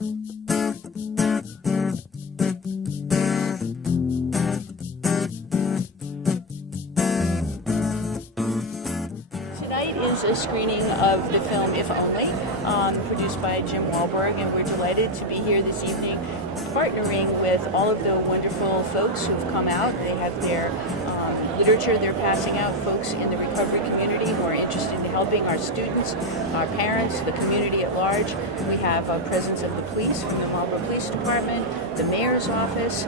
Tonight is a screening of the film If Only, produced by Jim Wahlberg, and we're delighted to be here this evening partnering with all of the wonderful folks who've come out. They have their literature they're passing out, folks in the recovery community who are interested in helping our students, our parents, the community at large. We have a presence of the police from the Marlborough Police Department, the mayor's office.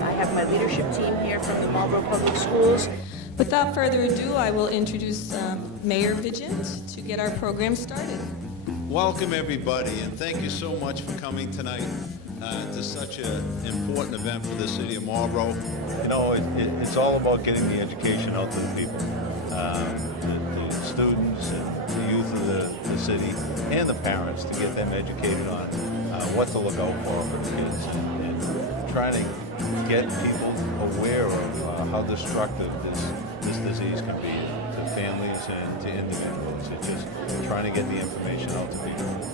I have my leadership team here from the Marlborough Public Schools. Without further ado, I will introduce Mayor Vigent to get our program started. Welcome everybody, and thank you so much for coming tonight to such an important event for the city of Marlborough. You know, it's all about getting the education out to the people, the students and the youth of the city, and the parents, to get them educated on what to look out for the kids, and trying to get people aware of how destructive this disease can be to families and to individuals. It's just trying to get the information out to people.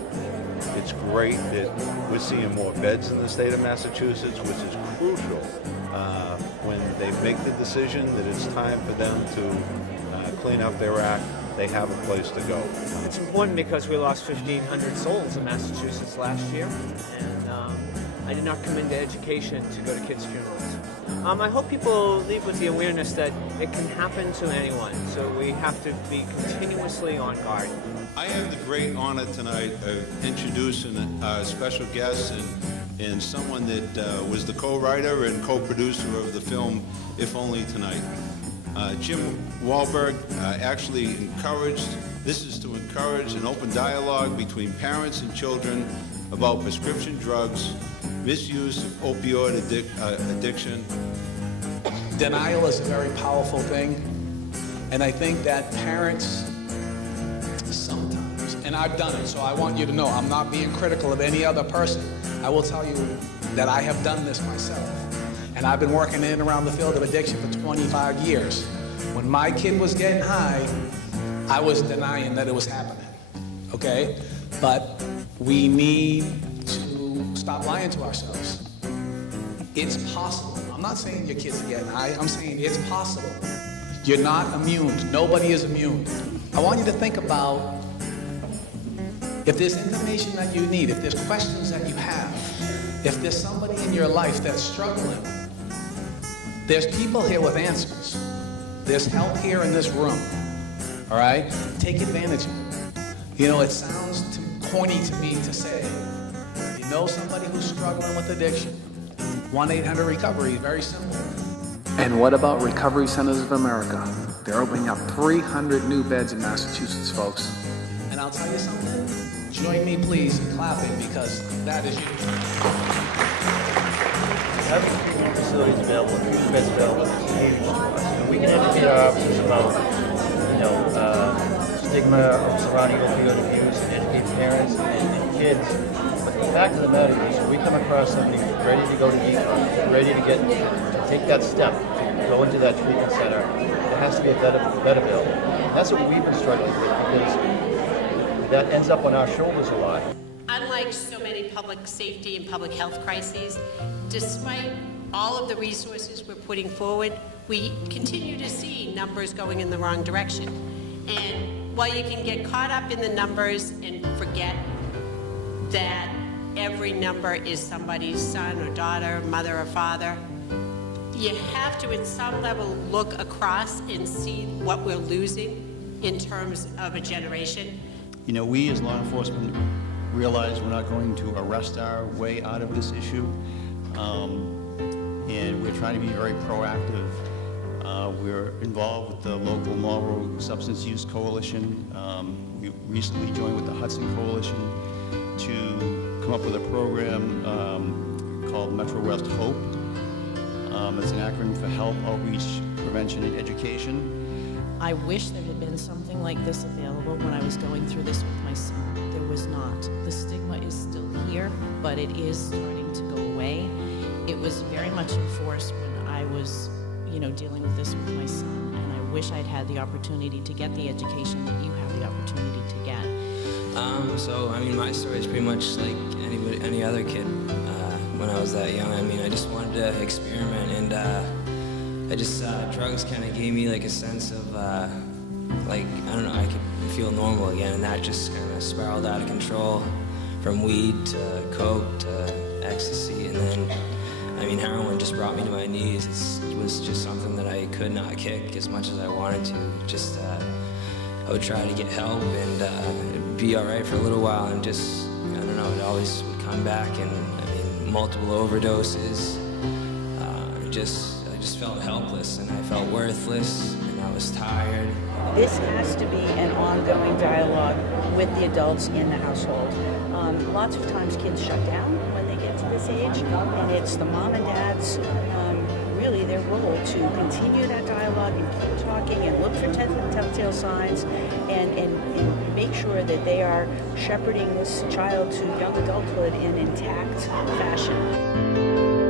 It's great that we're seeing more beds in the state of Massachusetts, which is crucial when they make the decision that it's time for them to clean up their act. They have a place to go. It's important because we lost 1,500 souls in Massachusetts last year, and I did not come into education to go to kids' funerals. I hope people leave with the awareness that it can happen to anyone, so we have to be continuously on guard. I have the great honor tonight of introducing a special guest and someone that was the co-writer and co-producer of the film If Only tonight. Jim Wahlberg actually this is to encourage an open dialogue between parents and children about prescription drugs, misuse of opioid addiction. Denial is a very powerful thing, and I think that parents sometimes, and I've done it, so I want you to know I'm not being critical of any other person. I will tell you that I have done this myself, and I've been working in and around the field of addiction for 25 years. When my kid was getting high, I was denying that it was happening, okay? But we need to stop lying to ourselves. It's possible. I'm not saying your kids are getting high. I'm saying it's possible. You're not immune. Nobody is immune. I want you to think about if there's information that you need, if there's questions that you have, if there's somebody in your life that's struggling, there's people here with answers. There's help here in this room, all right? Take advantage of it. You know, it sounds corny to me to say, you know somebody who's struggling with addiction, 1-800-RECOVERY, very simple. And what about Recovery Centers of America? They're opening up 300 new beds in Massachusetts, folks. And I'll tell you something, join me please in clapping, because that is you. Having facilities available, beds available is huge to us. We can educate our officers about, stigma surrounding opioid abuse and educate parents and kids. But the fact of the matter is, we come across somebody who's ready to go to detox, ready to take that step, to go into that treatment center. There has to be a bed available. And that's what we've been struggling with, because that ends up on our shoulders a lot. Unlike so many public safety and public health crises, despite all of the resources we're putting forward, we continue to see numbers going in the wrong direction. And while you can get caught up in the numbers and forget that every number is somebody's son or daughter, mother or father, you have to, at some level, look across and see what we're losing in terms of a generation. You know, we as law enforcement realize we're not going to arrest our way out of this issue, and we're trying to be very proactive. We're involved with the local Marlborough Substance Use Coalition. We recently joined with the Hudson Coalition to come up with a program called Metro West Hope. It's an acronym for Health, Outreach, Prevention, and Education. I wish there had been something like this available when I was going through this with my son. There was not. The stigma is still here, but it is starting to go away. It was very much in force when I was, dealing with this with my son, and I wish I'd had the opportunity to get the education that you have the opportunity to get. My story is pretty much like any other kid when I was that young. I mean, I just wanted to experiment, and drugs kind of gave me like a sense of like, I don't know, I could feel normal again, and that just kind of spiraled out of control from weed to coke to ecstasy, and then, I mean, heroin just brought me to my knees. It was just something that I could not kick as much as I wanted to. Just, I would try to get help, and it'd be all right for a little while, and just, I don't know, it always would come back, and I mean, multiple overdoses. I just felt helpless, and I felt worthless, and I was tired. This has to be an ongoing dialogue with the adults in the household. Lots of times kids shut down when they get to this age, and it's the mom and dad's really their role to continue that dialogue and keep talking and look for telltale signs and make sure that they are shepherding this child to young adulthood in intact fashion.